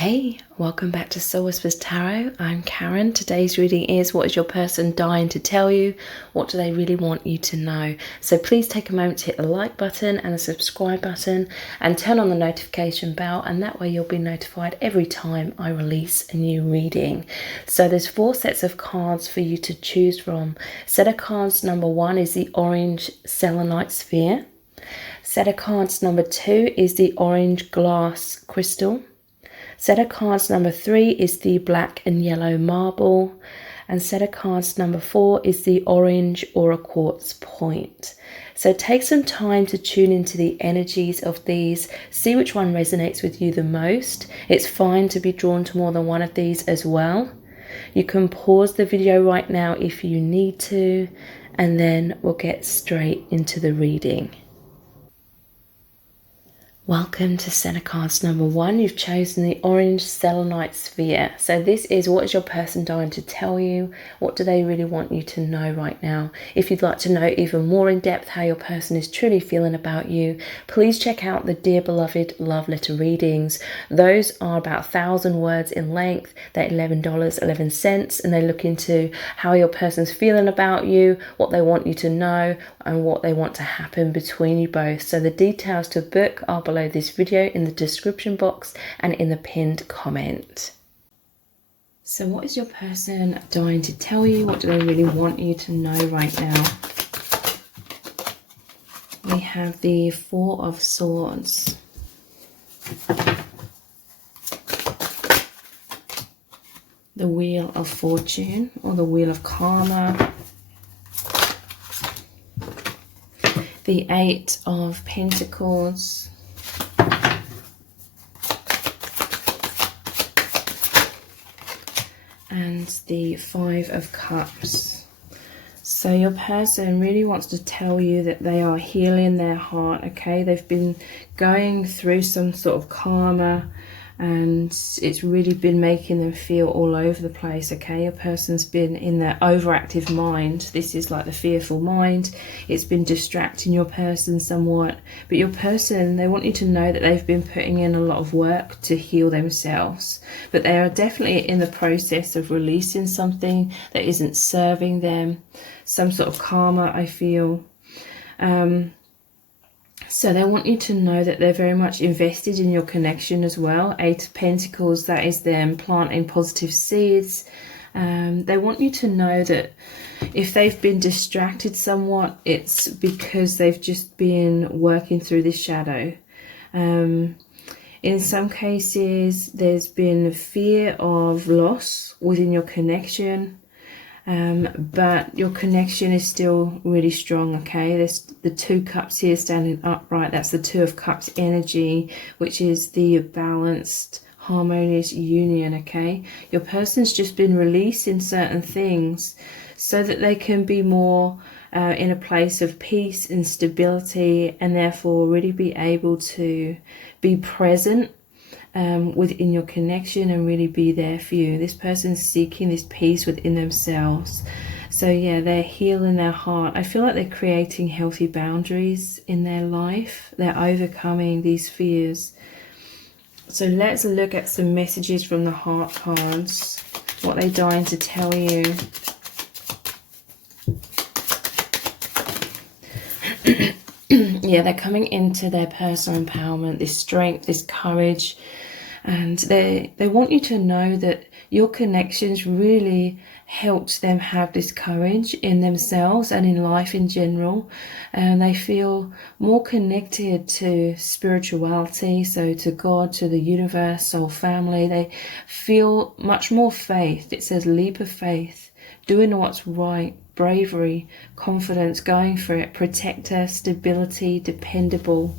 Hey, welcome back to Soul Whispers Tarot. I'm Karen. Today's reading is, what is your person dying to tell you? What do they really want you to know? So please take a moment to hit the like button and the subscribe button and turn on the notification bell, and that way you'll be notified every time I release a new reading. So there's 4 sets of cards for you to choose from. Set of cards number 1 is the orange selenite sphere. Set of cards number 2 is the orange glass crystal. Set of cards number 3 is the black and yellow marble. And set of cards number 4 is the orange aura quartz point. So take some time to tune into the energies of these. See which one resonates with you the most. It's fine to be drawn to more than one of these as well. You can pause the video right now if you need to, and then we'll get straight into the reading. Welcome to set of cards number 1. You've chosen the orange selenite sphere. So this is, what is your person dying to tell you? What do they really want you to know right now? If you'd like to know even more in depth how your person is truly feeling about you, please check out the Dear Beloved Love Letter readings. Those are about 1,000 words in length. They're $11.11, and they look into how your person's feeling about you, what they want you to know, and what they want to happen between you both. So the details to book are below this video in the description box and in the pinned comment. So what is your person dying to tell you? What do they really want you to know right now? We have the 4 of Swords. The Wheel of Fortune, or the Wheel of Karma. The 8 of Pentacles. And the 5 of Cups. So your person really wants to tell you that they are healing their heart, okay? They've been going through some sort of karma, and it's really been making them feel all over the place, okay? A person's been in their overactive mind. This is like the fearful mind. It's been distracting your person somewhat. But your person, they want you to know that they've been putting in a lot of work to heal themselves. But they are definitely in the process of releasing something that isn't serving them. Some sort of karma, I feel. So they want you to know that they're very much invested in your connection as well. 8 of Pentacles, that is them planting positive seeds. They want you to know that if they've been distracted somewhat, it's because they've just been working through this shadow. In some cases, there's been fear of loss within your connection. But your connection is still really strong, okay? There's the 2 cups here standing upright. That's the 2 of Cups energy, which is the balanced, harmonious union, okay? Your person's just been releasing certain things so that they can be more in a place of peace and stability, and therefore really be able to be present within your connection and really be there for you. This person's seeking this peace within themselves. So yeah, they're healing their heart. I feel like they're creating healthy boundaries in their life. They're overcoming these fears. So let's look at some messages from the heart cards. What they're dying to tell you. Yeah, they're coming into their personal empowerment, this strength, this courage, and they want you to know that your connections really helped them have this courage in themselves and in life in general. And they feel more connected to spirituality, so to God, to the universe, soul family. They feel much more faith. It says leap of faith, doing what's right, bravery, confidence, going for it, protector, stability, dependable.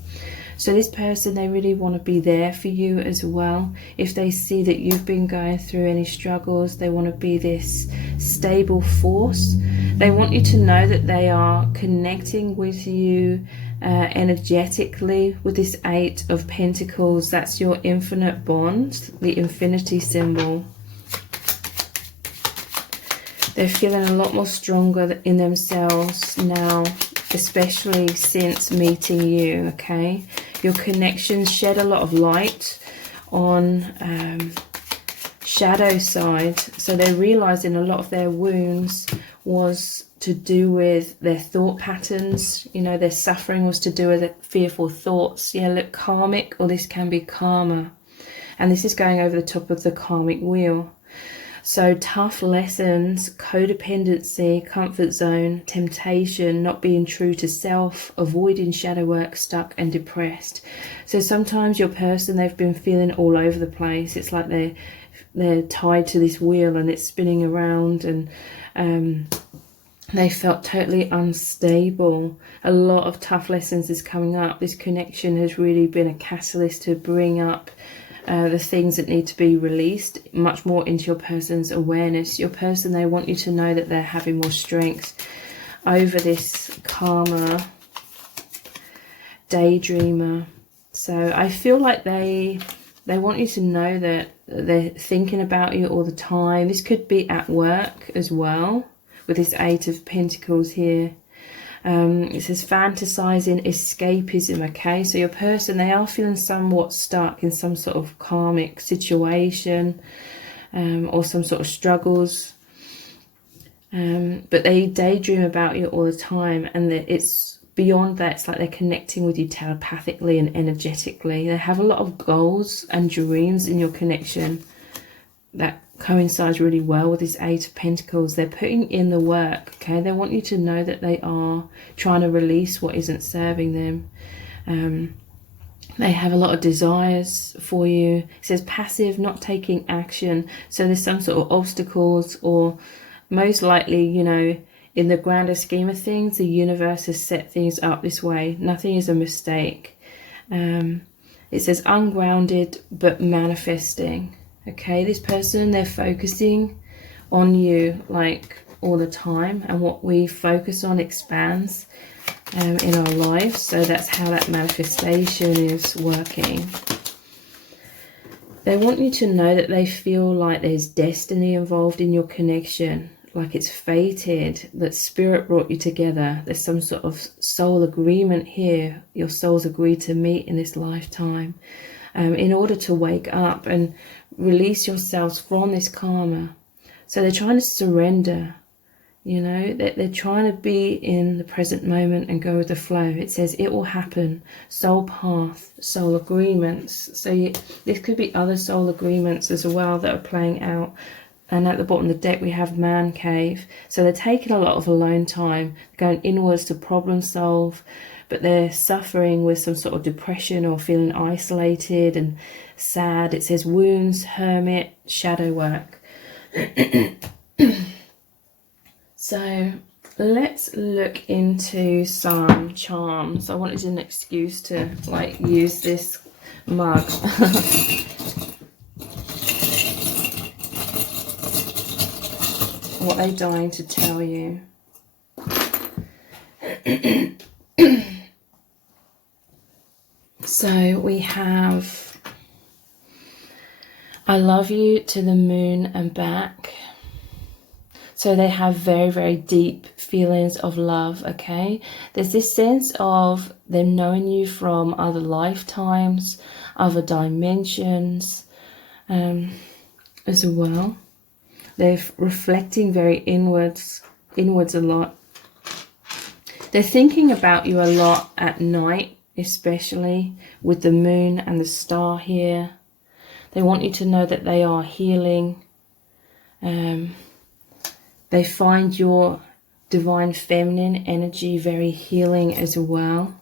So this person, they really want to be there for you as well. If they see that you've been going through any struggles, they want to be this stable force. They want you to know that they are connecting with you energetically with this 8 of Pentacles. That's your infinite bond, the infinity symbol. They're feeling a lot more stronger in themselves now, especially since meeting you, okay? Your connections shed a lot of light on shadow side. So they're realizing a lot of their wounds was to do with their thought patterns. You know, their suffering was to do with fearful thoughts. Yeah, look, karmic, or this can be karma. And this is going over the top of the karmic wheel. So tough lessons, codependency, comfort zone, temptation, not being true to self, avoiding shadow work, stuck and depressed. So sometimes your person, they've been feeling all over the place. It's like they're tied to this wheel and it's spinning around, and they felt totally unstable. A lot of tough lessons is coming up. This connection has really been a catalyst to bring up the things that need to be released much more into your person's awareness. Your person, they want you to know that they're having more strength over this karma, daydreamer. So I feel like they want you to know that they're thinking about you all the time. This could be at work as well, with this Eight of Pentacles here. It says fantasizing, escapism. Okay, so your person, they are feeling somewhat stuck in some sort of karmic situation, or some sort of struggles, but they daydream about you all the time, and it's beyond that. It's like they're connecting with you telepathically and energetically. They have a lot of goals and dreams in your connection that coincides really well with this Eight of Pentacles. They're putting in the work. Okay, they want you to know that they are trying to release what isn't serving them. They have a lot of desires for you. It says passive, not taking action. So there's some sort of obstacles, or most likely, you know, in the grander scheme of things, the universe has set things up this way. Nothing is a mistake. It says ungrounded but manifesting. Okay, this person, they're focusing on you like all the time, and what we focus on expands in our lives. So that's how that manifestation is working. They want you to know that they feel like there's destiny involved in your connection, like it's fated, that spirit brought you together. There's some sort of soul agreement here. Your souls agreed to meet in this lifetime in order to wake up and release yourselves from this karma. So they're trying to surrender, you know, they're trying to be in the present moment and go with the flow. It says it will happen. Soul path, soul agreements. So this could be other soul agreements as well that are playing out. And at the bottom of the deck, we have man cave. So they're taking a lot of alone time, going inwards to problem solve, but they're suffering with some sort of depression or feeling isolated and sad. It says wounds, hermit, shadow work. So let's look into some charms. I wanted an excuse to like use this mug. What they're dying to tell you. So we have I love you to the moon and back. So they have very, very deep feelings of love, okay? There's this sense of them knowing you from other lifetimes, other dimensions as well. They're reflecting very inwards a lot. They're thinking about you a lot at night, especially with the moon and the star here. They want you to know that they are healing. They find your divine feminine energy very healing as well.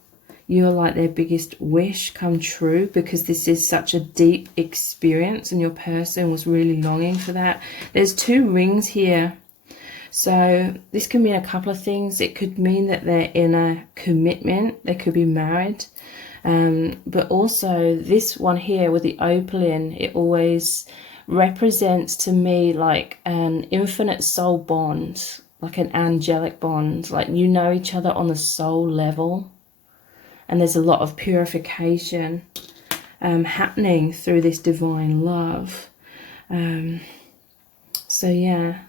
You're like their biggest wish come true, because this is such a deep experience and your person was really longing for that. There's 2 rings here. So this can mean a couple of things. It could mean that they're in a commitment. They could be married. But also this one here with the opaline, it always represents to me like an infinite soul bond, like an angelic bond. Like you know each other on the soul level. And there's a lot of purification happening through this divine love. So yeah,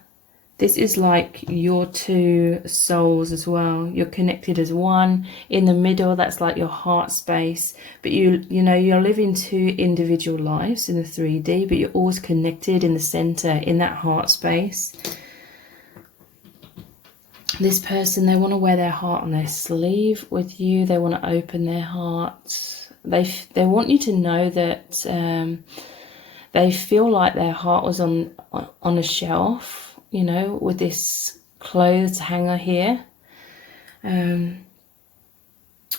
This is like your two souls as well. You're connected as one. In the middle, that's like your heart space. But you know, you're living two individual lives in the 3D, but you're always connected in the center, in that heart space. This person, they want to wear their heart on their sleeve with you. They want to open their heart. They want you to know that they feel like their heart was on a shelf, you know, with this clothes hanger here.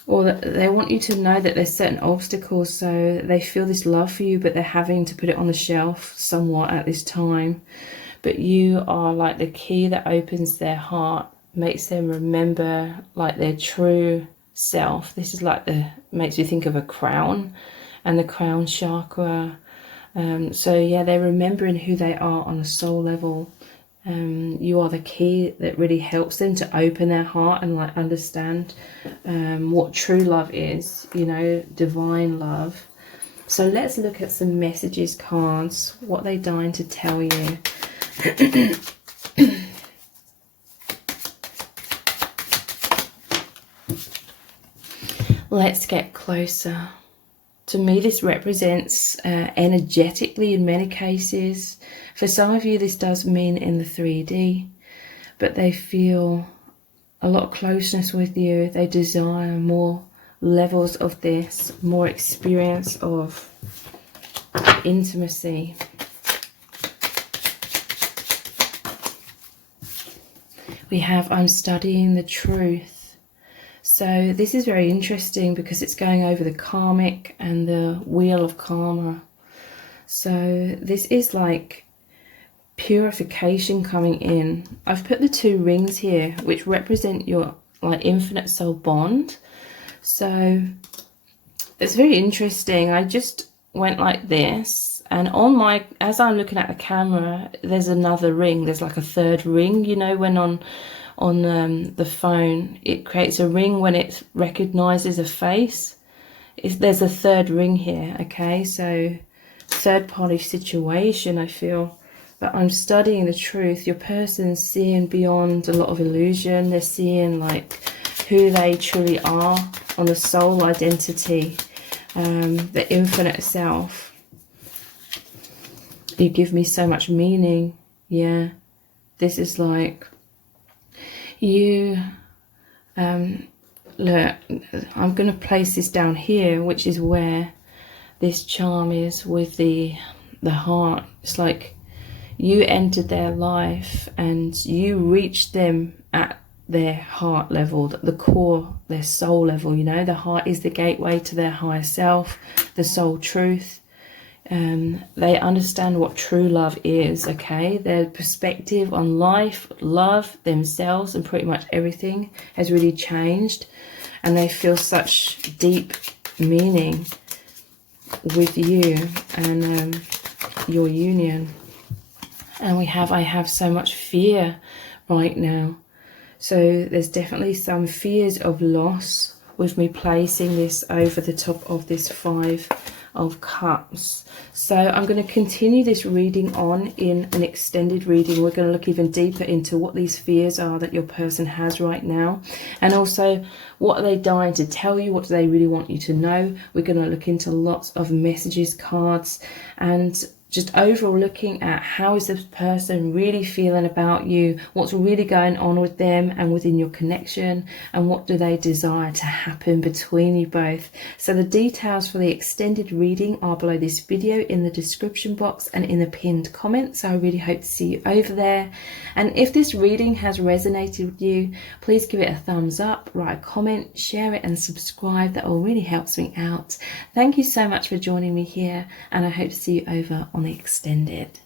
Or that they want you to know that there's certain obstacles, so they feel this love for you, but they're having to put it on the shelf somewhat at this time. But you are like the key that opens their heart, makes them remember like their true self. This is like makes me think of a crown and the crown chakra. So yeah, they're remembering who they are on a soul level. You are the key that really helps them to open their heart and like understand what true love is, you know, divine love. So let's look at some messages cards, what they dying to tell you. Let's get closer. To me, this represents energetically in many cases. For some of you, this does mean in the 3D, but they feel a lot of closeness with you. They desire more levels of this, more experience of intimacy. We have, I'm studying the truth. So this is very interesting because it's going over the karmic and the wheel of karma. So this is like purification coming in. I've put the two rings here, which represent your like infinite soul bond. So it's very interesting. I just went like this, and on my, as I'm looking at the camera, there's another ring. There's like a third ring, you know, when on the phone it creates a ring when it recognizes a face. There's a third ring here. Okay, so third party situation, I feel. But I'm studying the truth. Your person's seeing beyond a lot of illusion. They're seeing like who they truly are on the soul identity, the infinite self. You give me so much meaning. Yeah, this is like you, look, I'm going to place this down here, which is where this charm is with the heart. It's like you entered their life and you reached them at their heart level, the core, their soul level, you know. The heart is the gateway to their higher self, the soul truth. They understand what true love is, okay? Their perspective on life, love, themselves, and pretty much everything has really changed. And they feel such deep meaning with you and your union. And I have so much fear right now. So there's definitely some fears of loss with me placing this over the top of this 5 of Cups. So I'm going to continue this reading on in an extended reading. We're going to look even deeper into what these fears are that your person has right now, and also what are they dying to tell you, what do they really want you to know. We're going to look into lots of messages cards and just overall looking at how is this person really feeling about you, what's really going on with them and within your connection, and what do they desire to happen between you both. So the details for the extended reading are below this video in the description box and in the pinned comment. So I really hope to see you over there. And if this reading has resonated with you, please give it a thumbs up, write a comment, share it and subscribe. That all really helps me out. Thank you so much for joining me here, and I hope to see you over on the extended.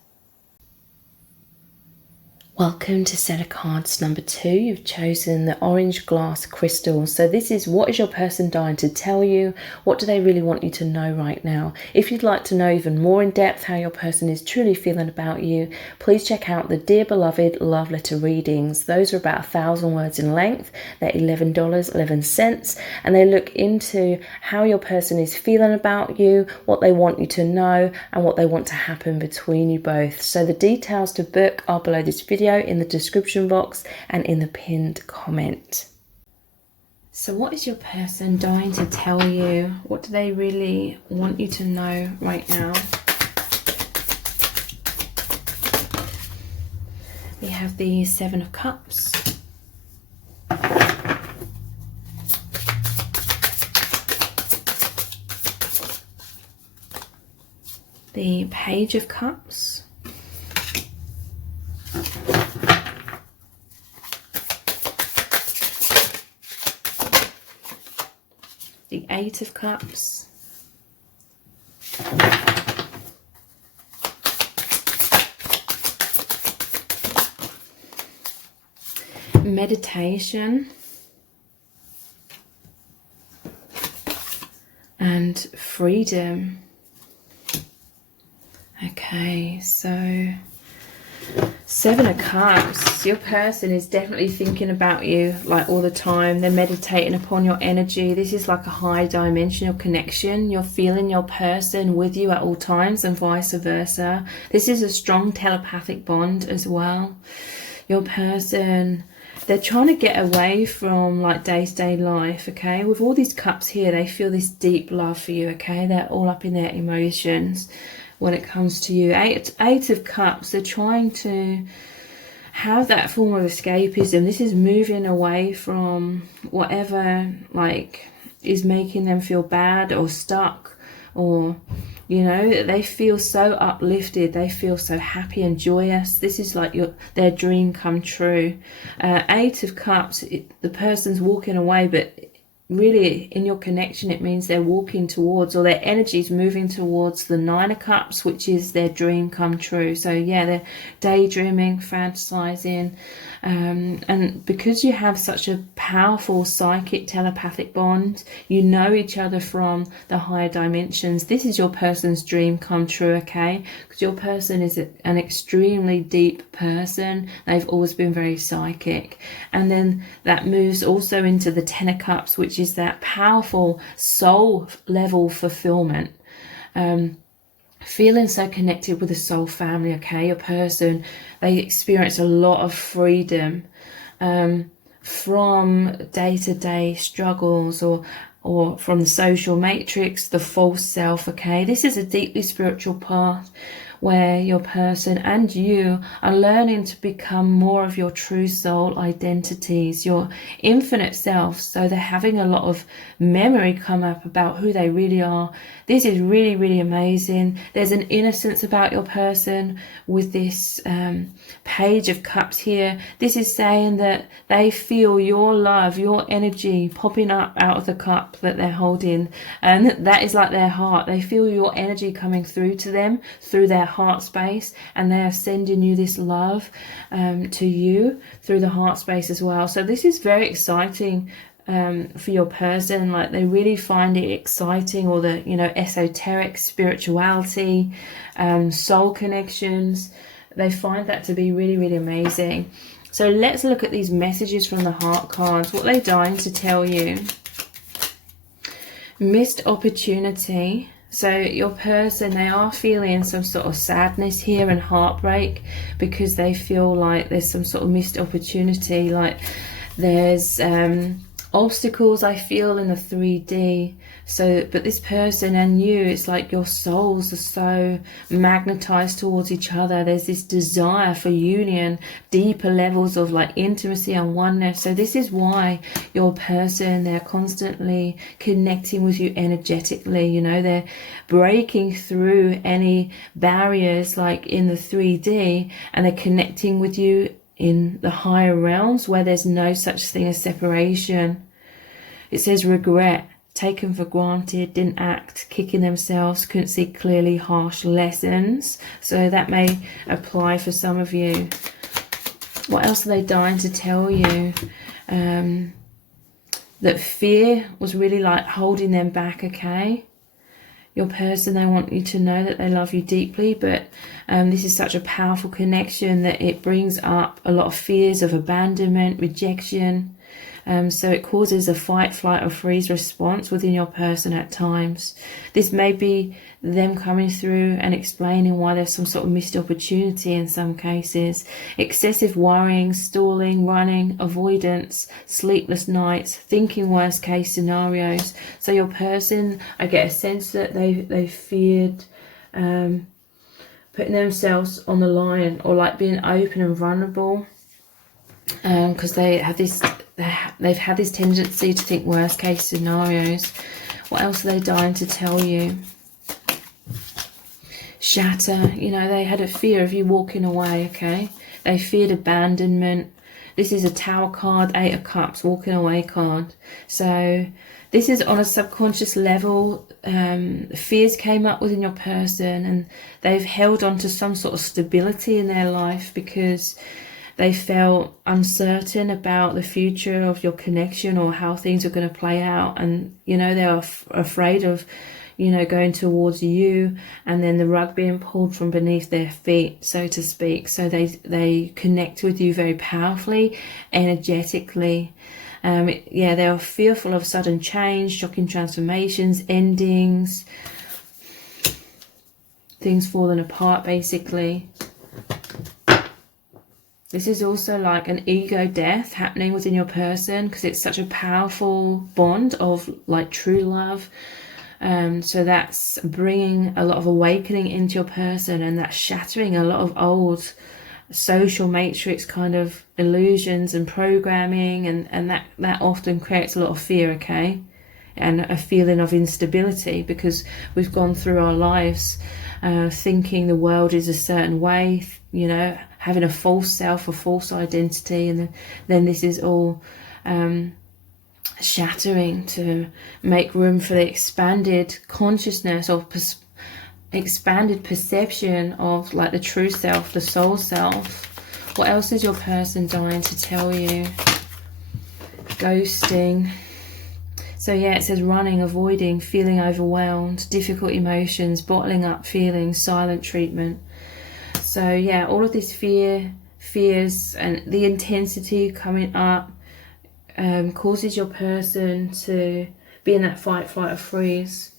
Welcome to set of cards number 2. You've chosen the orange glass crystal. So this is, what is your person dying to tell you? What do they really want you to know right now? If you'd like to know even more in depth how your person is truly feeling about you, please check out the Dear Beloved Love Letter readings. Those are about 1,000 words in length. They're $11.11, and they look into how your person is feeling about you, what they want you to know, and what they want to happen between you both. So the details to book are below this video video, in the description box, and in the pinned comment. So what is your person dying to tell you? What do they really want you to know right now? We have the Seven of Cups. The Page of Cups. The Eight of Cups. Meditation. And freedom. Okay, so Seven of Cups, your person is definitely thinking about you like all the time. They're meditating upon your energy. This is like a high dimensional connection. You're feeling your person with you at all times and vice versa. This is a strong telepathic bond as well. Your person, they're trying to get away from like day-to-day life, okay? With all these cups here, they feel this deep love for you, okay? They're all up in their emotions when it comes to you. Eight of Cups, they're trying to have that form of escapism. This is moving away from whatever like is making them feel bad or stuck, or you know, they feel so uplifted, they feel so happy and joyous. This is like their dream come true. Eight of Cups, the person's walking away, but really in your connection it means they're walking towards, or their energy is moving towards the Nine of Cups, which is their dream come true. So yeah, they're daydreaming, fantasizing, and because you have such a powerful psychic telepathic bond, you know each other from the higher dimensions. This is your person's dream come true, okay? Because your person is an extremely deep person. They've always been very psychic, and then that moves also into the Ten of Cups, which is that powerful soul level fulfillment. Feeling so connected with the soul family, okay? Your person, they experience a lot of freedom from day-to-day struggles, or from the social matrix, the false self, okay? This is a deeply spiritual path where your person and you are learning to become more of your true soul identities, your infinite self. So they're having a lot of memory come up about who they really are. This is really, really amazing. There's an innocence about your person with this Page of Cups here. This is saying that they feel your love, your energy popping up out of the cup that they're holding, and that is like their heart. They feel your energy coming through to them through their heart space, and they are sending you this love to you through the heart space as well. So this is very exciting for your person. Like, they really find it exciting, or the, you know, esoteric spirituality, soul connections. They find that to be really, really amazing. So let's look at these messages from the heart cards. What they're dying to tell you. Missed opportunity. So your person, they are feeling some sort of sadness here and heartbreak, because they feel like there's some sort of missed opportunity. Like there's obstacles, I feel, in the 3D. So, but this person and you, it's like your souls are so magnetized towards each other. There's this desire for union, deeper levels of like intimacy and oneness. So this is why your person, they're constantly connecting with you energetically. You know, they're breaking through any barriers like in the 3D, and they're connecting with you in the higher realms where there's no such thing as separation. It says regret, taken for granted, didn't act, kicking themselves, couldn't see clearly, harsh lessons. So that may apply for some of you. What else are they dying to tell you? That fear was really like holding them back, okay? Your person, they want you to know that they love you deeply, but this is such a powerful connection that it brings up a lot of fears of abandonment, rejection, So it causes a fight, flight or freeze response within your person at times. This may be them coming through and explaining why there's some sort of missed opportunity in some cases. Excessive worrying, stalling, running, avoidance, sleepless nights, thinking worst case scenarios. So your person, I get a sense that they feared putting themselves on the line, or like being open and vulnerable, because they've had this tendency to think worst case scenarios. What else are they dying to tell you? Shatter. You know, they had a fear of you walking away, okay? They feared abandonment. This is a Tower card, 8 of Cups, walking away card. So this is on a subconscious level. Fears came up within your person, and they've held on to some sort of stability in their life because they felt uncertain about the future of your connection or how things are going to play out. And, you know, they are afraid of, you know, going towards you and then the rug being pulled from beneath their feet, so to speak. So they connect with you very powerfully, energetically. Yeah, they are fearful of sudden change, shocking transformations, endings, things falling apart, basically. This is also like an ego death happening within your person, because it's such a powerful bond of like true love. So that's bringing a lot of awakening into your person, and that's shattering a lot of old social matrix kind of illusions and programming, and that often creates a lot of fear, okay? And a feeling of instability, because we've gone through our lives thinking the world is a certain way, you know, having a false self, a false identity, and then this is all shattering to make room for the expanded consciousness or expanded perception of like the true self, the soul self. What else is your person dying to tell you? Ghosting. So yeah, it says running, avoiding, feeling overwhelmed, difficult emotions, bottling up feelings, silent treatment. So yeah, all of this fears and the intensity coming up causes your person to be in that fight, flight or freeze,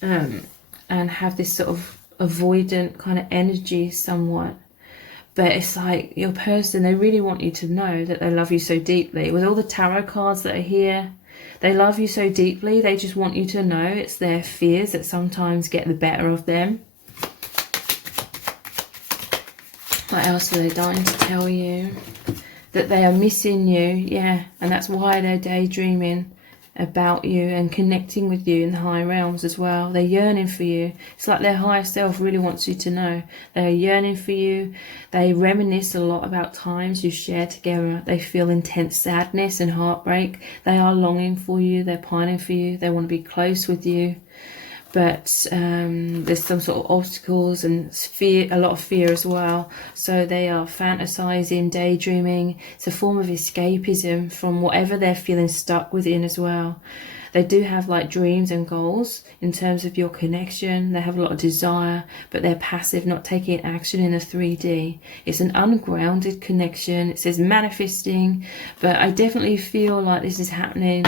and have this sort of avoidant kind of energy somewhat. But it's like your person, they really want you to know that they love you so deeply. With all the tarot cards that are here, they love you so deeply, they just want you to know it's their fears that sometimes get the better of them. What else are they dying to tell you? That they are missing you, yeah, and that's why they're daydreaming about you and connecting with you in the higher realms as well. They're yearning for you. It's like their higher self really wants you to know. They're yearning for you. They reminisce a lot about times you shared together. They feel intense sadness and heartbreak. They are longing for you. They're pining for you. They want to be close with you. But there's some sort of obstacles and fear, a lot of fear as well. So they are fantasizing, daydreaming. It's a form of escapism from whatever they're feeling stuck within as well. They do have like dreams and goals in terms of your connection. They have a lot of desire, but they're passive, not taking action in a 3D. It's an ungrounded connection. It says manifesting, but I definitely feel like this is happening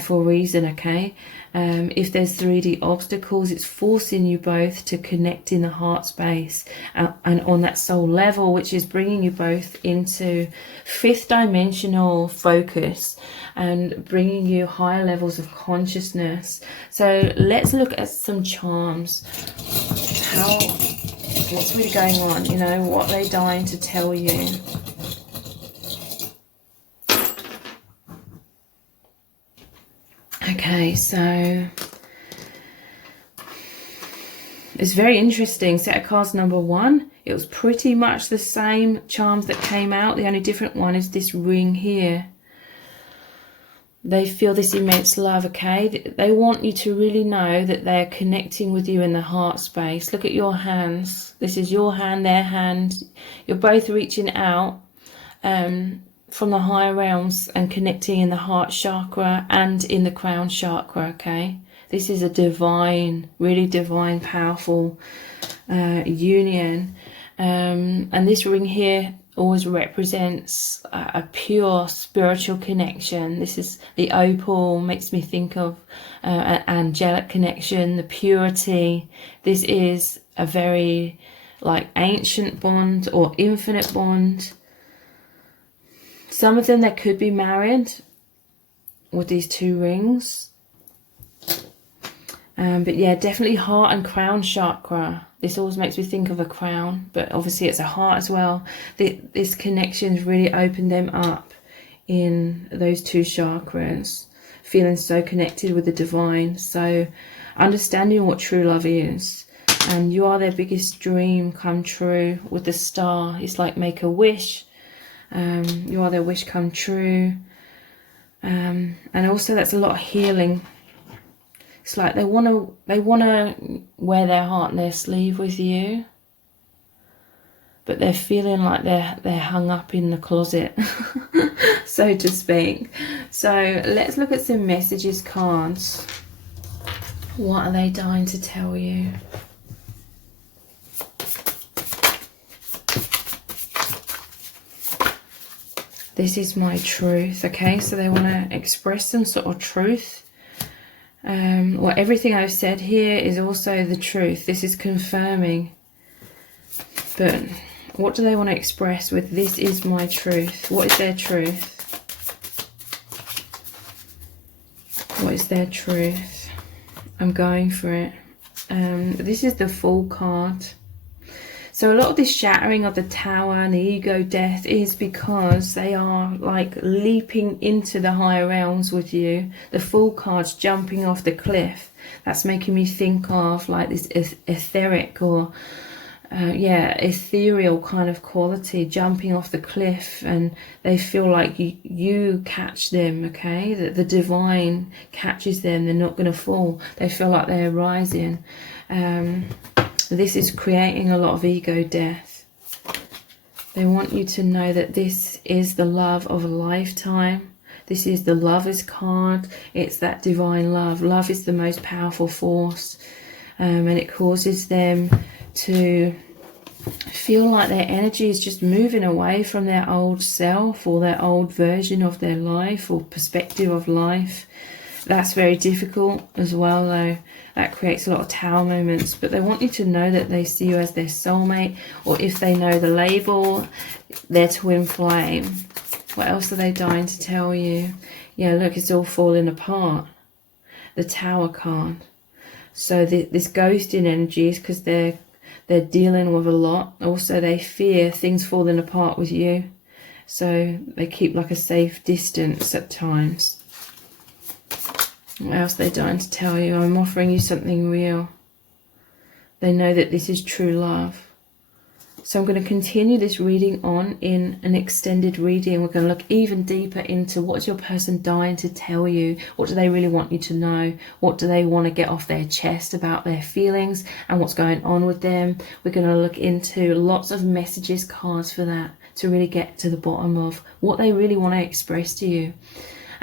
for a reason, okay? If there's 3D obstacles, it's forcing you both to connect in the heart space and on that soul level, which is bringing you both into 5th dimensional focus and bringing you higher levels of consciousness. So let's look at some charms. What's really going on? You know, what are they dying to tell you? Okay, so it's very interesting. Set of cards number 1. It was pretty much the same charms that came out. The only different one is this ring here. They feel this immense love, okay? They want you to really know that they're connecting with you in the heart space. Look at your hands. This is your hand, their hand. You're both reaching out from the higher realms and connecting in the heart chakra and in the crown chakra, okay? This is a divine, really divine, powerful union. And this ring here always represents a pure spiritual connection. This is the opal, makes me think of an angelic connection, the purity. This is a very like ancient bond or infinite bond. Some of them that could be married with these two rings. But yeah, definitely heart and crown chakra. This always makes me think of a crown, but obviously it's a heart as well. This connection's really opened them up in those two chakras, feeling so connected with the divine, so understanding what true love is. And you are their biggest dream come true with the star. It's like make a wish. You are their wish come true. And also that's a lot of healing. It's like they wanna wear their heart on their sleeve with you, but they're feeling like they're hung up in the closet, so to speak. So let's look at some messages cards. What are they dying to tell you? This is my truth. Okay, so they want to express some sort of truth. Well, everything I've said here is also the truth. This is confirming. But what do they want to express with this is my truth? What is their truth? What is their truth? I'm going for it. This is the Fool card. So a lot of this shattering of the tower and the ego death is because they are like leaping into the higher realms with you. The Fool card's jumping off the cliff. That's making me think of like this etheric or ethereal kind of quality, jumping off the cliff, and they feel like you catch them, okay? That the divine catches them. They're not going to fall. They feel like they're rising. This is creating a lot of ego death. They want you to know that this is the love of a lifetime. This is the Lovers card. It's that divine love. Love is the most powerful force. And it causes them to feel like their energy is just moving away from their old self or their old version of their life or perspective of life. That's very difficult as well, though. That creates a lot of tower moments. But they want you to know that they see you as their soulmate, or if they know the label, their twin flame. What else are they dying to tell you? Yeah, look, it's all falling apart. The Tower card. So this ghosting energy is because they're dealing with a lot. Also, they fear things falling apart with you. So they keep like a safe distance at times. What else are they dying to tell you? I'm offering you something real. They know that this is true love. So I'm going to continue this reading on in an extended reading. We're going to look even deeper into what's your person dying to tell you. What do they really want you to know? What do they want to get off their chest about their feelings and what's going on with them? We're going to look into lots of messages cards for that to really get to the bottom of what they really want to express to you.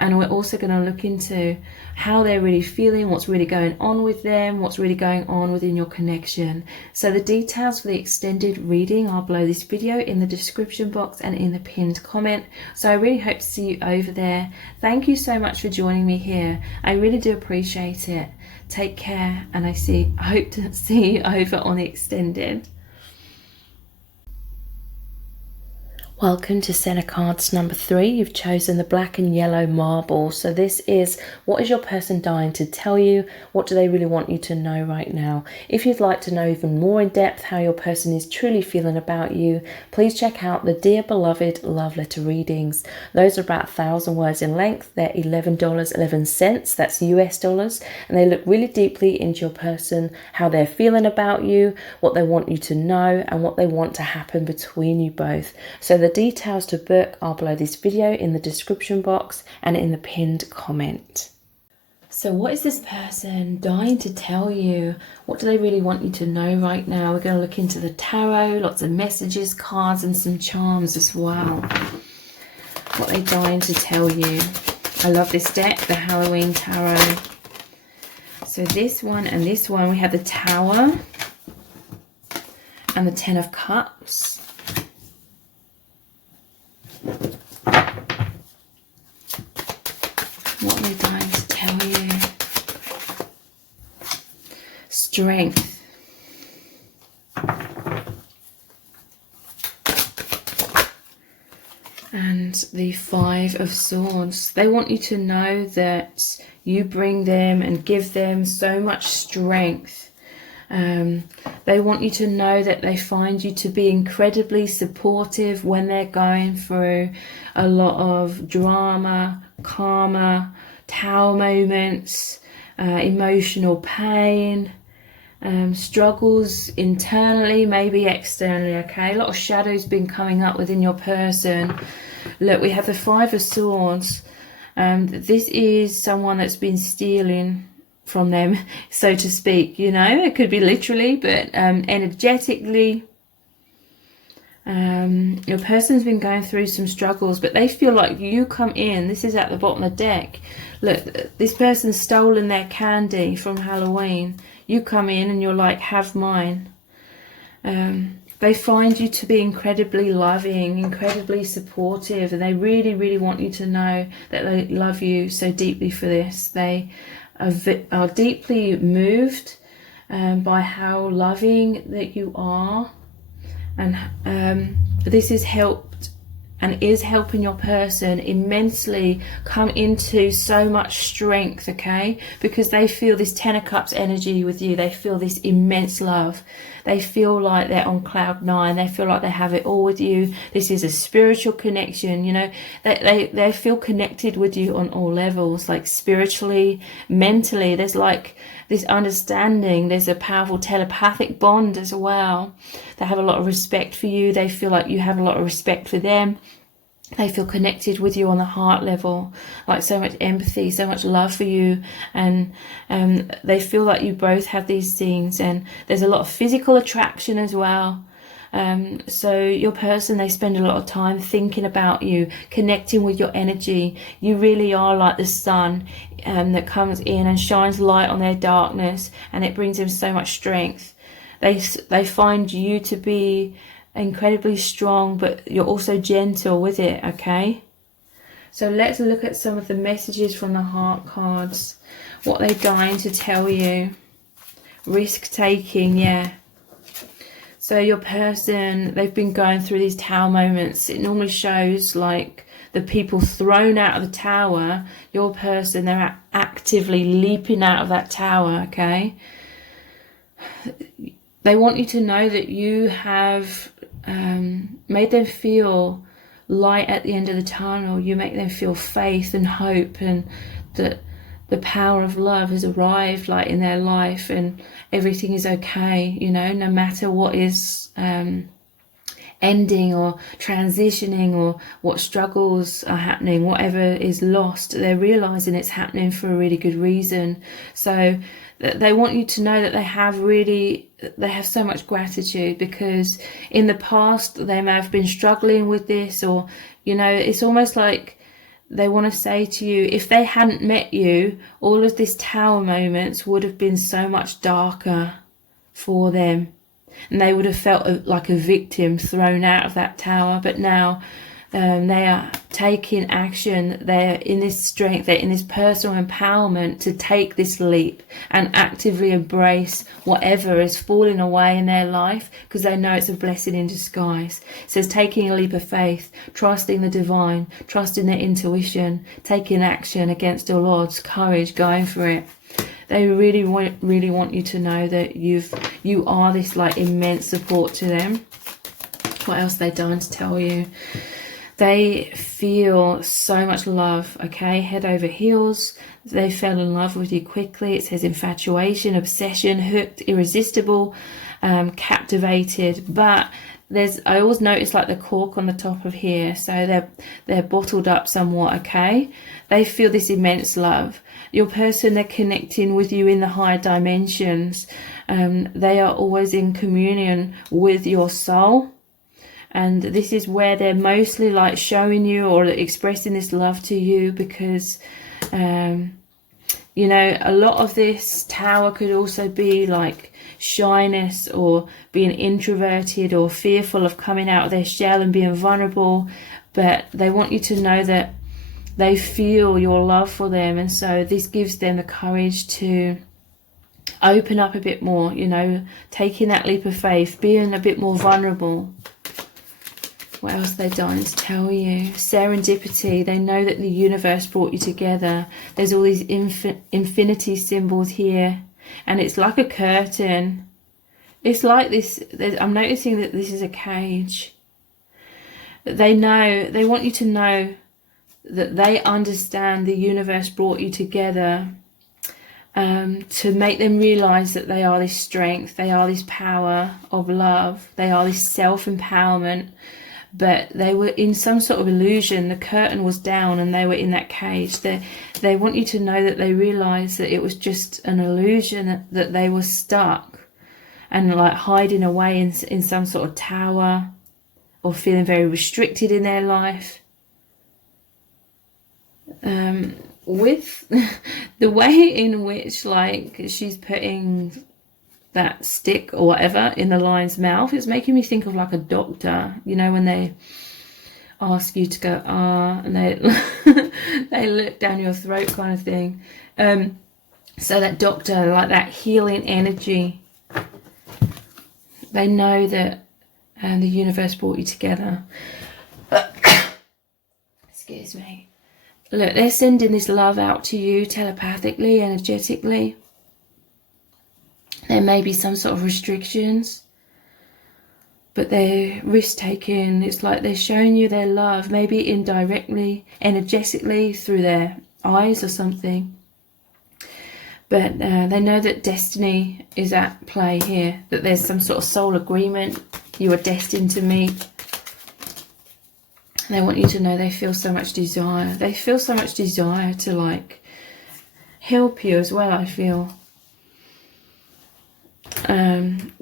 And we're also going to look into how they're really feeling, what's really going on with them, what's really going on within your connection. So the details for the extended reading are below this video in the description box and in the pinned comment. So I really hope to see you over there. Thank you so much for joining me here. I really do appreciate it. Take care, and I hope to see you over on the extended. Welcome to Center Cards number 3. You've chosen the black and yellow marble. So this is, what is your person dying to tell you? What do they really want you to know right now? If you'd like to know even more in depth how your person is truly feeling about you, please check out the Dear Beloved Love Letter readings. Those are about 1,000 words in length. They're $11.11. That's US dollars. And they look really deeply into your person, how they're feeling about you, what they want you to know, and what they want to happen between you both. So the details to book are below this video in the description box and in the pinned comment. So what is this person dying to tell you? What do they really want you to know right now? We're going to look into the tarot, lots of messages, cards, and some charms as well. What are they dying to tell you? I love this deck, the Halloween Tarot. So this one and this one, we have the Tower and the Ten of Cups. strength. And the Five of Swords. They want you to know that you bring them and give them so much strength. They want you to know that they find you to be incredibly supportive when they're going through a lot of drama, karma, tower moments, emotional pain, struggles internally, maybe externally, okay? A lot of shadows been coming up within your person. Look, we have the Five of Swords. This is someone that's been stealing from them, so to speak, you know. It could be literally, but energetically. Your person's been going through some struggles, but they feel like you come in. This is at the bottom of the deck. Look, this person's stolen their candy from Halloween. You come in and you're like, have mine. They find you to be incredibly loving, incredibly supportive, and they really, really want you to know that they love you so deeply for this. They are deeply moved by how loving that you are, and this has helped and is helping your person immensely come into so much strength, okay? Because they feel this Ten of Cups energy with you. They feel this immense love. They feel like they're on cloud nine. They feel like they have it all with you. This is a spiritual connection, you know. They feel connected with you on all levels, like spiritually, mentally. There's like this understanding. There's a powerful telepathic bond as well. They have a lot of respect for you. They feel like you have a lot of respect for them. They feel connected with you on the heart level, like so much empathy, so much love for you, and they feel like you both have these things, and there's a lot of physical attraction as well. So your person, they spend a lot of time thinking about you, connecting with your energy. You really are like the sun that comes in and shines light on their darkness, and it brings them so much strength. They find you to be incredibly strong, but you're also gentle with it, okay? So let's look at some of the messages from the heart cards, what they're dying to tell you. Risk taking, yeah. So your person, they've been going through these tower moments. It normally shows like the people thrown out of the tower. Your person, they're actively leaping out of that tower, okay? They want you to know that you have made them feel light at the end of the tunnel. You make them feel faith and hope, and that the power of love has arrived like in their life, and everything is okay, you know, no matter what is ending or transitioning or what struggles are happening, whatever is lost, they're realizing it's happening for a really good reason. So they want you to know that they have so much gratitude, because in the past they may have been struggling with this, or, you know, it's almost like they want to say to you, if they hadn't met you, all of this tower moments would have been so much darker for them, and they would have felt like a victim thrown out of that tower. But now they are taking action. They're in this strength, they're in this personal empowerment to take this leap and actively embrace whatever is falling away in their life, because they know it's a blessing in disguise. It says taking a leap of faith, trusting the divine, trusting their intuition, taking action against all odds, courage, going for it. They really want you to know that you are this like immense support to them. What else are they dying to tell you? They feel so much love, okay? Head over heels. They fell in love with you quickly. It says infatuation, obsession, hooked, irresistible, captivated. But I always notice like the cork on the top of here. So they're bottled up somewhat, okay? They feel this immense love. Your person, they're connecting with you in the higher dimensions. They are always in communion with your soul. And this is where they're mostly like showing you or expressing this love to you, because, you know, a lot of this tower could also be like shyness, or being introverted, or fearful of coming out of their shell and being vulnerable. But they want you to know that they feel your love for them, and so this gives them the courage to Open up a bit more, you know, taking that leap of faith, being a bit more vulnerable. What else are they dying to tell you? Serendipity. They know that the universe brought you together. There's all these infinity symbols here. And it's like a curtain. It's like this. I'm noticing that this is a cage. They know, they want you to know that they understand the universe brought you together to make them realize that they are this strength, they are this power of love, they are this self-empowerment. But they were in some sort of illusion. The curtain was down and they were in that cage. They want you to know that they realize that it was just an illusion, that they were stuck and like hiding away in some sort of tower, or feeling very restricted in their life. With the way in which, like, she's putting that stick or whatever in the lion's mouth, it's making me think of like a doctor, you know, when they ask you to go and they they look down your throat kind of thing. So that doctor, like that healing energy, they know that the universe brought you together. Excuse me. Look, they're sending this love out to you telepathically, energetically. There may be some sort of restrictions, but they're risk-taking. It's like they're showing you their love, maybe indirectly, energetically, through their eyes or something. But they know that destiny is at play here, that there's some sort of soul agreement. You are destined to meet. They want you to know they feel so much desire. They feel so much desire to, like, help you as well, I feel.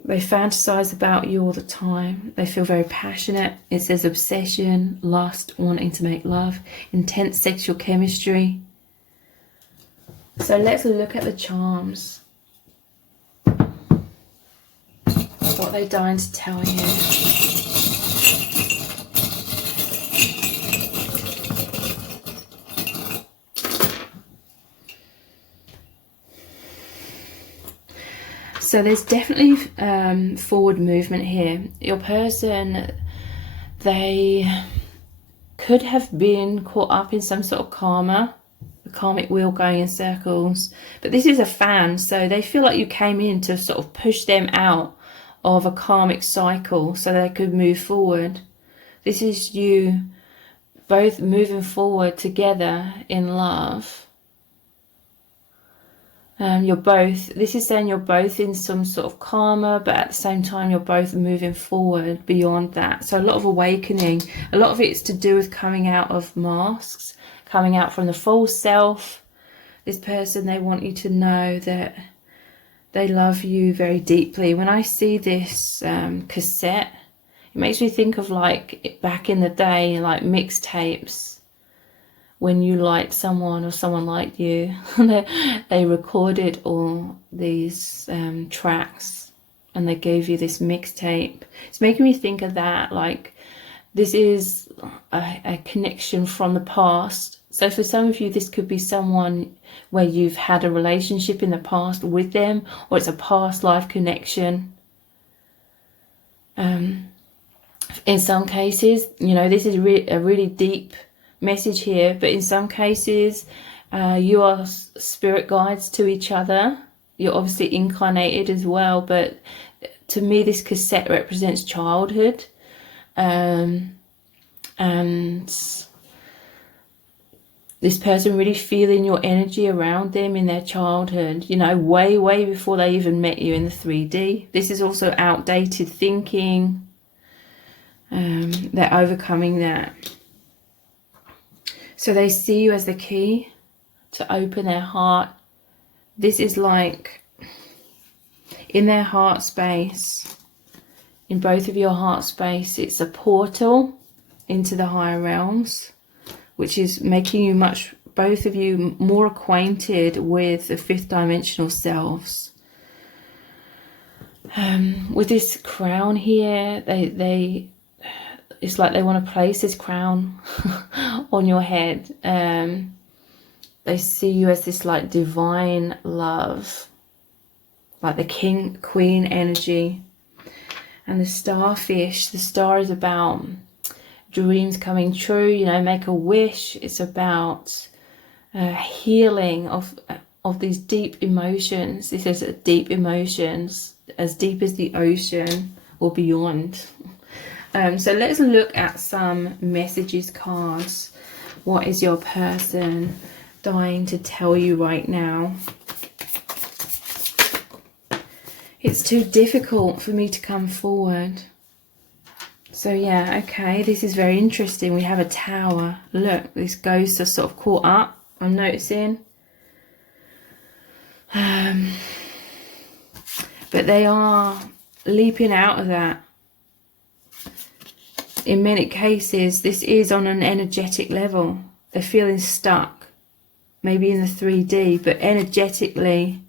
They fantasize about you all the time. They feel very passionate. It says obsession, lust, wanting to make love, intense sexual chemistry. So let's look at the charms. What they're dying to tell you. So there's definitely forward movement here. Your person, they could have been caught up in some sort of karma, the karmic wheel going in circles. But this is a fan, so they feel like you came in to sort of push them out of a karmic cycle so they could move forward. This is you both moving forward together in love. This is saying you're both in some sort of karma, but at the same time you're both moving forward beyond that. So a lot of awakening, a lot of it's to do with coming out of masks, coming out from the false self. This person, they want you to know that they love you very deeply. When I see this cassette, it makes me think of like back in the day, like mixtapes. When you liked someone or someone liked you, they recorded all these tracks and they gave you this mixtape. It's making me think of that, like this is a connection from the past. So for some of you, this could be someone where you've had a relationship in the past with them, or it's a past life connection. In some cases, you know, this is a really deep message here, but in some cases you are spirit guides to each other. You're obviously incarnated as well, but to me this cassette represents childhood, and this person really feeling your energy around them in their childhood, you know, way before they even met you in the 3D. This is also outdated thinking. They're overcoming that. So they see you as the key to open their heart. This is like in their heart space, in both of your heart space, it's a portal into the higher realms, which is making you both of you more acquainted with the fifth dimensional selves. With this crown here, it's like they want to place this crown on your head. They see you as this like divine love. like the king, queen energy. And the starfish, the star is about dreams coming true, you know, make a wish. It's about healing of these deep emotions. This is deep emotions, as deep as the ocean or beyond. So let's look at some messages cards. What is your person dying to tell you right now? It's too difficult for me to come forward. So yeah, okay, this is very interesting. We have a tower. Look, these ghosts are sort of caught up, I'm noticing. But they are leaping out of that. In many cases, this is on an energetic level. They're feeling stuck, maybe in the 3D, but energetically,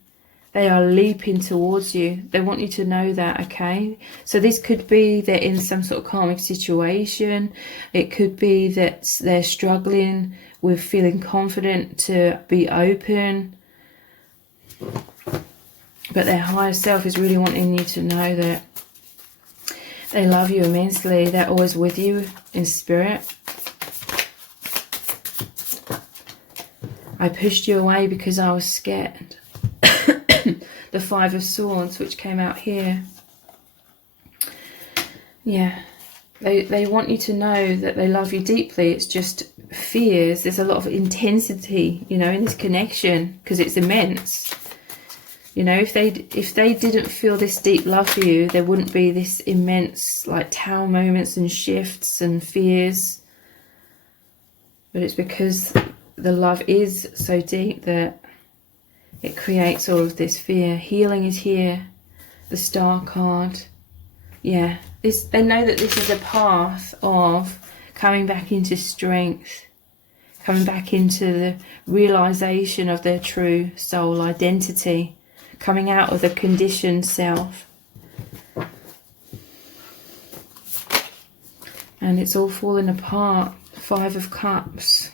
they are leaping towards you. They want you to know that, okay? So this could be they're in some sort of karmic situation. It could be that they're struggling with feeling confident to be open. But their higher self is really wanting you to know that they love you immensely. They're always with you in spirit. I pushed you away because I was scared. The Five of Swords, which came out here. Yeah. They want you to know that they love you deeply. It's just fears. There's a lot of intensity, you know, in this connection because it's immense. You know, if they didn't feel this deep love for you, there wouldn't be this immense like tower moments and shifts and fears. But it's because the love is so deep that it creates all of this fear. Healing is here. The Star card. Yeah, they know that this is a path of coming back into strength, coming back into the realization of their true soul identity, coming out of the conditioned self. And it's all falling apart. Five of Cups.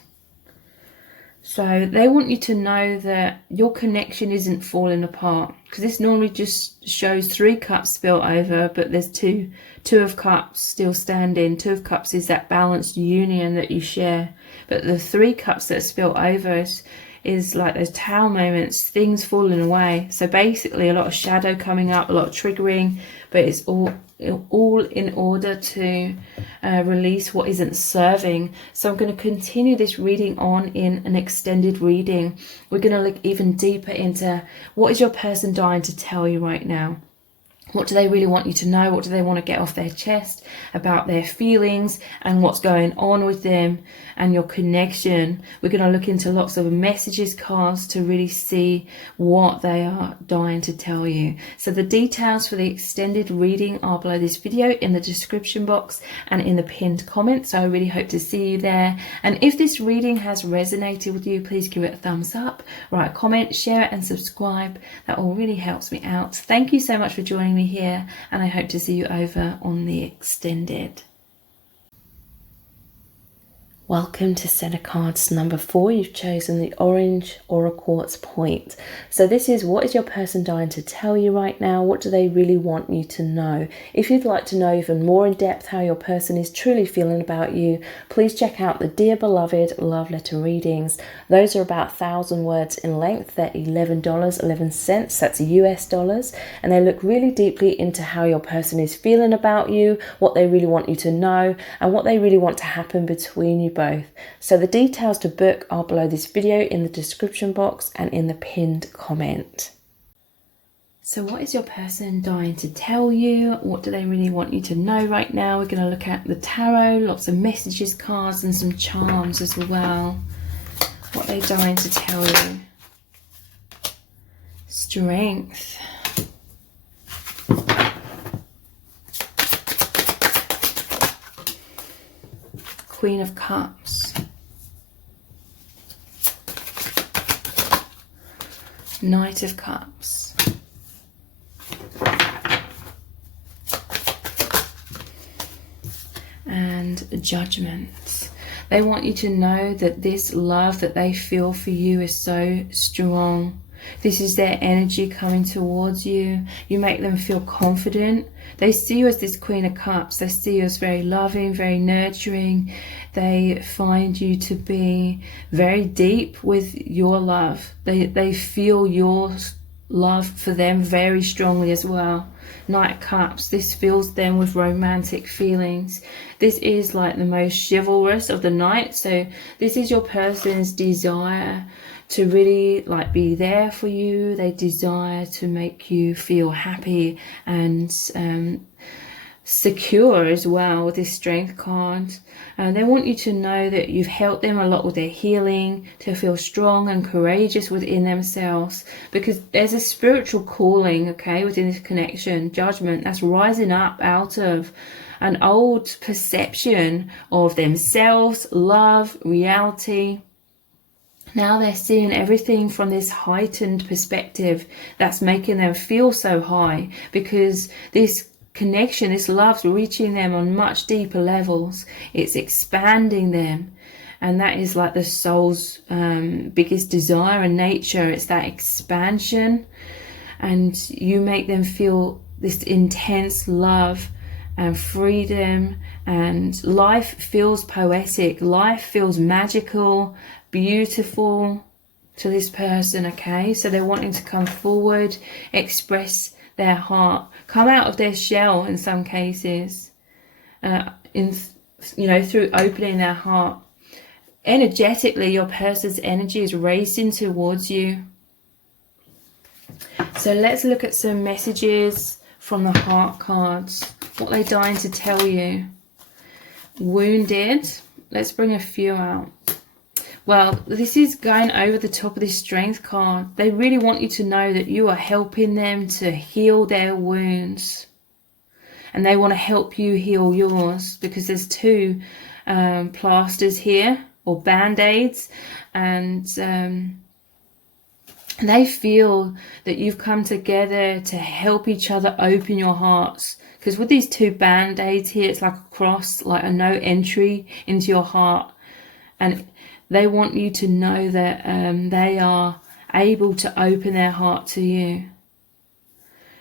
So they want you to know that your connection isn't falling apart, because this normally just shows 3 cups spilt over, but there's two of cups still standing. 2 of cups is that balanced union that you share, but the 3 cups that are spilt over is like those tower moments, things falling away. So basically a lot of shadow coming up, a lot of triggering, but it's all in order to release what isn't serving. So I'm going to continue this reading on in an extended reading. We're going to look even deeper into what is your person dying to tell you right now. What do they really want you to know? What do they want to get off their chest about their feelings and what's going on with them and your connection? We're going to look into lots of messages cards to really see what they are dying to tell you. So the details for the extended reading are below this video in the description box and in the pinned comment. So I really hope to see you there. And if this reading has resonated with you, please give it a thumbs up, write a comment, share it and subscribe. That all really helps me out. Thank you so much for joining me here, and I hope to see you over on the extended. Welcome to set of cards number 4. You've chosen the orange Aura Quartz point. So this is what is your person dying to tell you right now? What do they really want you to know? If you'd like to know even more in depth how your person is truly feeling about you, please check out the Dear Beloved love letter readings. Those are about 1,000 words in length. They're $11.11. That's US dollars. And they look really deeply into how your person is feeling about you, what they really want you to know, and what they really want to happen between you both. So the details to book are below this video in the description box and in the pinned comment. So what is your person dying to tell you? What do they really want you to know right now? We're going to look at the tarot, lots of messages cards and some charms as well. What are they dying to tell you? Strength. Queen of Cups. Knight of Cups. And Judgment. They want you to know that this love that they feel for you is so strong. This is their energy coming towards you. You make them feel confident. They see you as this Queen of Cups. They see you as very loving, very nurturing. They find you to be very deep with your love. They feel your love for them very strongly as well. Knight of Cups, this fills them with romantic feelings. This is like the most chivalrous of the knights. So this is your person's desire to really like be there for you. They desire to make you feel happy and secure as well with this Strength card. And they want you to know that you've helped them a lot with their healing, to feel strong and courageous within themselves, because there's a spiritual calling, okay, within this connection, judgment, that's rising up out of an old perception of themselves, love, reality. Now they're seeing everything from this heightened perspective that's making them feel so high, because this connection, this love's reaching them on much deeper levels. It's expanding them, and that is like the soul's biggest desire and nature. It's that expansion, and you make them feel this intense love and freedom, and life feels poetic, life feels magical, beautiful to this person, okay? So they're wanting to come forward, express their heart, come out of their shell in some cases, through opening their heart. Energetically, your person's energy is racing towards you. So let's look at some messages from the heart cards, what they're dying to tell you. Wounded, let's bring a few out. Well, this is going over the top of this Strength card. They really want you to know that you are helping them to heal their wounds. And they want to help you heal yours, because there's two plasters here, or band-aids. And they feel that you've come together to help each other open your hearts. Because with these two band-aids here, it's like a cross, like a no entry into your heart. And they want you to know that they are able to open their heart to you. It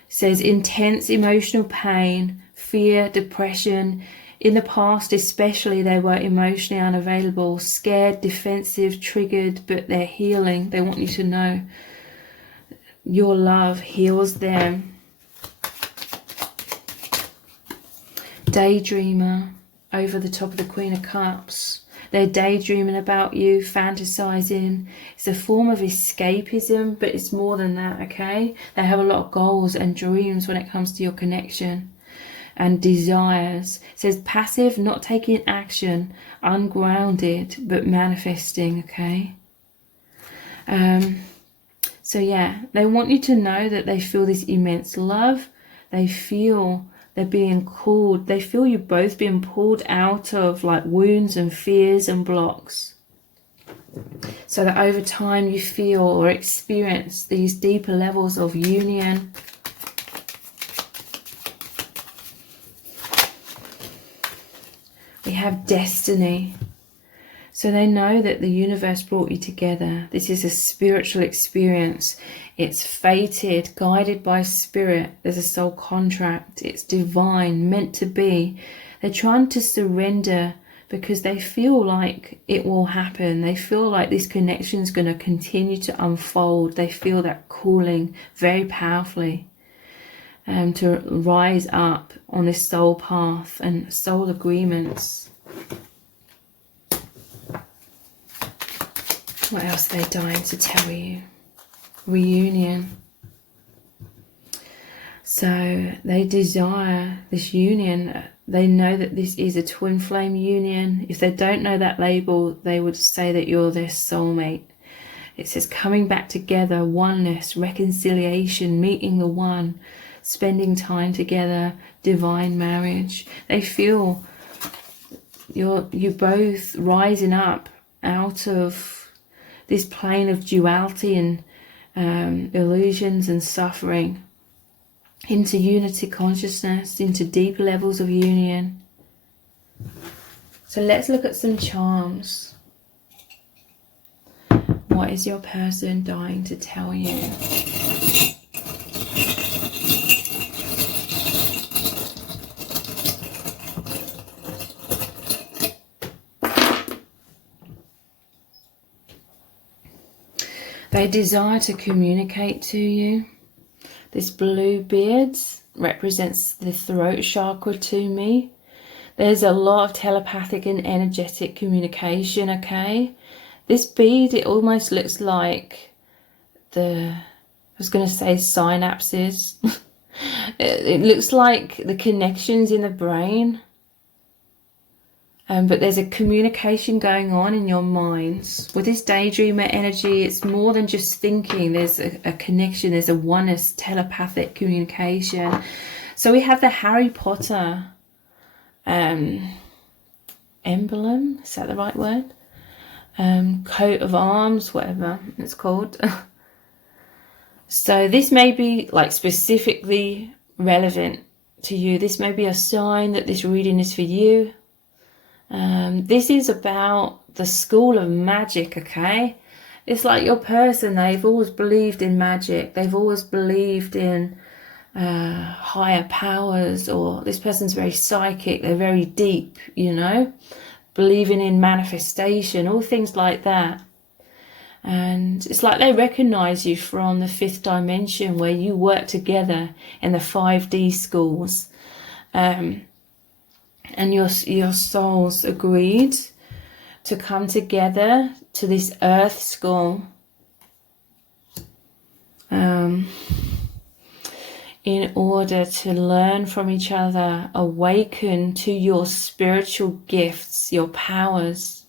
says intense emotional pain, fear, depression. In the past especially, they were emotionally unavailable, scared, defensive, triggered, but they're healing. They want you to know your love heals them. Daydreamer, over the top of the Queen of Cups. They're daydreaming about you, fantasizing. It's a form of escapism, but it's more than that, okay? They have a lot of goals and dreams when it comes to your connection, and desires. It says passive, not taking action, ungrounded, but manifesting, okay? So yeah, they want you to know that they feel this immense love. They feel they're being called. They feel you both being pulled out of like wounds and fears and blocks. So that over time you feel or experience these deeper levels of union. We have destiny. So they know that the universe brought you together. This is a spiritual experience. It's fated, guided by spirit. There's a soul contract. It's divine, meant to be. They're trying to surrender because they feel like it will happen. They feel like this connection is going to continue to unfold. They feel that calling very powerfully to rise up on this soul path and soul agreements. What else are they dying to tell you? Reunion. So they desire this union. They know that this is a twin flame union. If they don't know that label, they would say that you're their soulmate. It says coming back together, oneness, reconciliation, meeting the one, spending time together, divine marriage. They feel you're both rising up out of this plane of duality and illusions and suffering into unity consciousness, into deeper levels of union. So let's look at some charms. What is your person dying to tell you? They desire to communicate to you. This blue beard represents the throat chakra to me. There's a lot of telepathic and energetic communication, okay? This bead, it almost looks like I was going to say synapses. It looks like the connections in the brain. But there's a communication going on in your minds. With this daydreamer energy, it's more than just thinking. There's a connection, there's a oneness, telepathic communication. So we have the Harry Potter emblem, is that the right word? Coat of arms, whatever it's called. So this may be like specifically relevant to you. This may be a sign that this reading is for you. This is about the school of magic, okay? It's like your person, they've always believed in magic. They've always believed in higher powers, or this person's very psychic. They're very deep, you know, believing in manifestation, all things like that. And it's like they recognize you from the 5th dimension where you work together in the 5D schools. And your souls agreed to come together to this earth school in order to learn from each other, awaken to your spiritual gifts, your powers.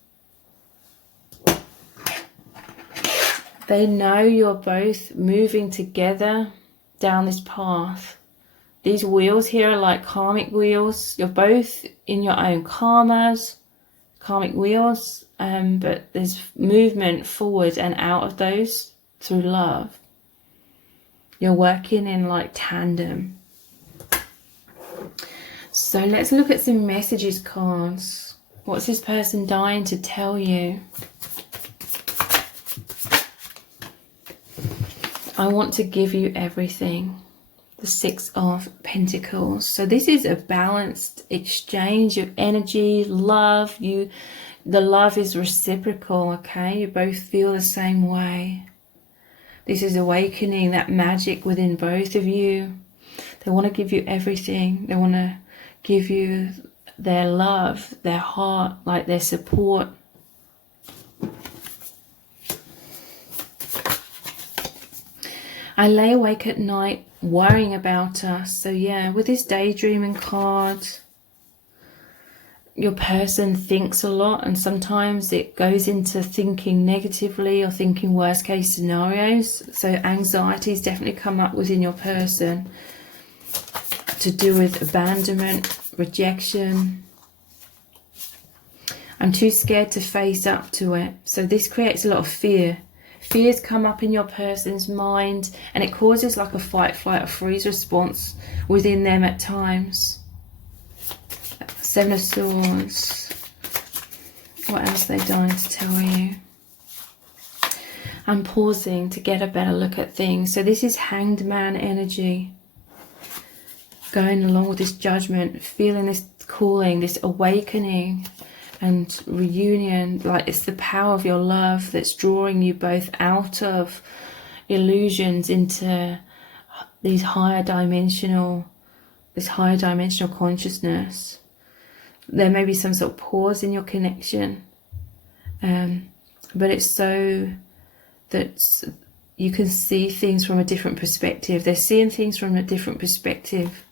They know you're both moving together down this path. These wheels here are like karmic wheels. You're both in your own karmas, karmic wheels, but there's movement forward and out of those through love. You're working in like tandem. So let's look at some messages cards. What's this person dying to tell you? I want to give you everything. The 6 of Pentacles. So this is a balanced exchange of energy, love. The love is reciprocal, okay? You both feel the same way. This is awakening that magic within both of you. They want to give you everything. They want to give you their love, their heart, like their support. I lay awake at night worrying about us. So yeah, with this daydreaming card, your person thinks a lot, and sometimes it goes into thinking negatively or thinking worst case scenarios. So anxieties definitely come up within your person to do with abandonment, rejection. I'm too scared to face up to it. So this creates a lot of fear. Fears come up in your person's mind, and it causes like a fight, flight, or freeze response within them at times. 7 of Swords. What else are they dying to tell you? I'm pausing to get a better look at things. So this is Hanged Man energy. Going along with this judgment, feeling this calling, this awakening and reunion. Like it's the power of your love that's drawing you both out of illusions into this higher dimensional consciousness. There may be some sort of pause in your connection, but it's so that you can see things from a different perspective. They're seeing things from a different perspective,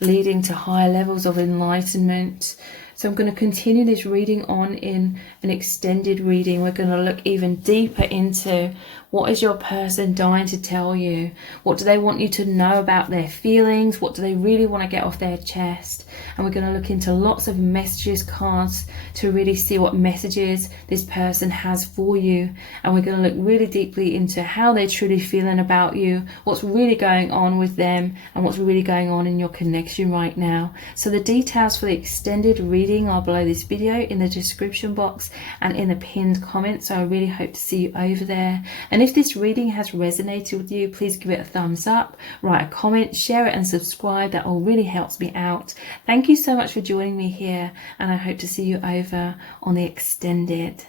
leading to higher levels of enlightenment. So I'm going to continue this reading on in an extended reading. We're going to look even deeper into what is your person dying to tell you? What do they want you to know about their feelings? What do they really want to get off their chest? And we're going to look into lots of messages cards to really see what messages this person has for you. And we're going to look really deeply into how they're truly feeling about you, what's really going on with them, and what's really going on in your connection right now. So the details for the extended reading reading are below this video in the description box and in the pinned comment, so I really hope to see you over there. And if this reading has resonated with you, please give it a thumbs up, write a comment, share it and subscribe. That all really helps me out. Thank you so much for joining me here, and I hope to see you over on the extended.